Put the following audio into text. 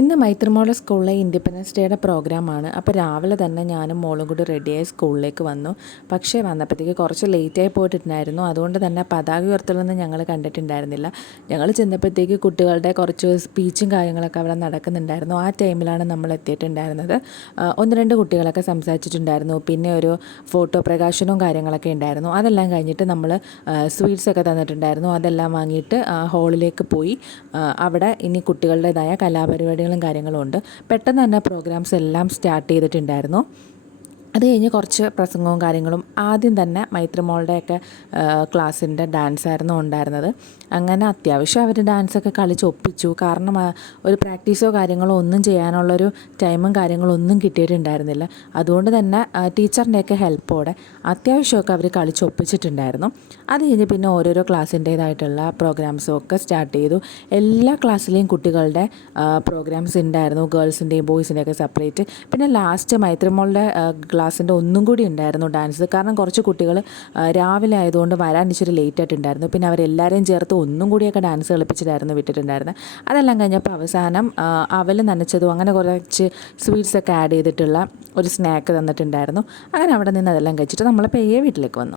ഇന്ന് മൈത്രിമോള സ്കൂളിലെ ഇൻഡിപെൻഡൻസ് ഡേയുടെ പ്രോഗ്രാമാണ്. അപ്പോൾ രാവിലെ തന്നെ ഞാനും മോളും കൂടി റെഡിയായി സ്കൂളിലേക്ക് വന്നു. പക്ഷേ വന്നപ്പോഴത്തേക്ക് കുറച്ച് ലേറ്റായി പോയിട്ടുണ്ടായിരുന്നു. അതുകൊണ്ട് തന്നെ പതാക ഉയർത്തലൊന്നും ഞങ്ങൾ കണ്ടിട്ടുണ്ടായിരുന്നില്ല. ഞങ്ങൾ ചെന്നപ്പോഴത്തേക്ക് കുട്ടികളുടെ കുറച്ച് സ്പീച്ചും കാര്യങ്ങളൊക്കെ അവിടെ നടക്കുന്നുണ്ടായിരുന്നു. ആ ടൈമിലാണ് നമ്മൾ എത്തിയിട്ടുണ്ടായിരുന്നത്. ഒന്ന് രണ്ട് കുട്ടികളൊക്കെ സംസാരിച്ചിട്ടുണ്ടായിരുന്നു. പിന്നെ ഒരു ഫോട്ടോ പ്രകാശനവും കാര്യങ്ങളൊക്കെ ഉണ്ടായിരുന്നു. അതെല്ലാം കഴിഞ്ഞിട്ട് നമ്മൾ സ്വീറ്റ്സ് ഒക്കെ തന്നിട്ടുണ്ടായിരുന്നു. അതെല്ലാം വാങ്ങിയിട്ട് ഹാളിലേക്ക് പോയി. അവിടെ ഇനി കുട്ടികളുടേതായ കലാപരിപാടികളും കാര്യങ്ങളും ഉണ്ട്. പെട്ടെന്ന് തന്നെ പ്രോഗ്രാംസ് എല്ലാം സ്റ്റാർട്ട് ചെയ്തിട്ടുണ്ടായിരുന്നു. അത് കഴിഞ്ഞ് കുറച്ച് പ്രസംഗവും കാര്യങ്ങളും ആദ്യം തന്നെ മൈത്രിമോളുടെയൊക്കെ ക്ലാസ്സിന്റെ ഡാൻസ് ആയിരുന്നു ഉണ്ടായിരുന്നത്. അങ്ങനെ അത്യാവശ്യം അവർ ഡാൻസൊക്കെ കളിച്ച് ഒപ്പിച്ചു. കാരണം ഒരു പ്രാക്ടീസോ കാര്യങ്ങളോ ഒന്നും ചെയ്യാനുള്ളൊരു ടൈമും കാര്യങ്ങളും ഒന്നും കിട്ടിയിട്ടുണ്ടായിരുന്നില്ല. അതുകൊണ്ട് തന്നെ ടീച്ചറിന്റെയൊക്കെ ഹെൽപ്പോടെ അത്യാവശ്യമൊക്കെ അവർ കളിച്ച് ഒപ്പിച്ചിട്ടുണ്ടായിരുന്നു. അത് കഴിഞ്ഞ് പിന്നെ ഓരോരോ ക്ലാസ്സിന്റേതായിട്ടുള്ള പ്രോഗ്രാംസും ഒക്കെ സ്റ്റാർട്ട് ചെയ്തു. എല്ലാ ക്ലാസ്സിലെയും കുട്ടികളുടെ പ്രോഗ്രാംസ് ഉണ്ടായിരുന്നു. ഗേൾസിന്റെയും ബോയ്സിന്റെയൊക്കെ സെപ്പറേറ്റ്. പിന്നെ ലാസ്റ്റ് മൈത്രിമോളുടെ ക്ലാസ്സിന്റെ ഒന്നും കൂടി ഉണ്ടായിരുന്നു ഡാൻസ്. കാരണം കുറച്ച് കുട്ടികൾ രാവിലെ ആയതുകൊണ്ട് വരാൻ ഇച്ചിരി ലേറ്റ് ആയിട്ടുണ്ടായിരുന്നു. പിന്നെ അവരെല്ലാവരെയും ചേർത്ത് ഒന്നും കൂടിയൊക്കെ ഡാൻസ് കളിപ്പിച്ചിട്ടായിരുന്നു വിട്ടിട്ടുണ്ടായിരുന്നത് അതെല്ലാം കഴിഞ്ഞപ്പോൾ അവസാനം അവൽ നനച്ചതും അങ്ങനെ കുറച്ച് സ്വീറ്റ്സൊക്കെ ആഡ് ചെയ്തിട്ടുള്ള ഒരു സ്നാക്ക് തന്നിട്ടുണ്ടായിരുന്നു. അങ്ങനെ അവിടെ നിന്ന് അതെല്ലാം കഴിച്ചിട്ട് നമ്മളെ പെയ്യെ വീട്ടിലേക്ക് വന്നു.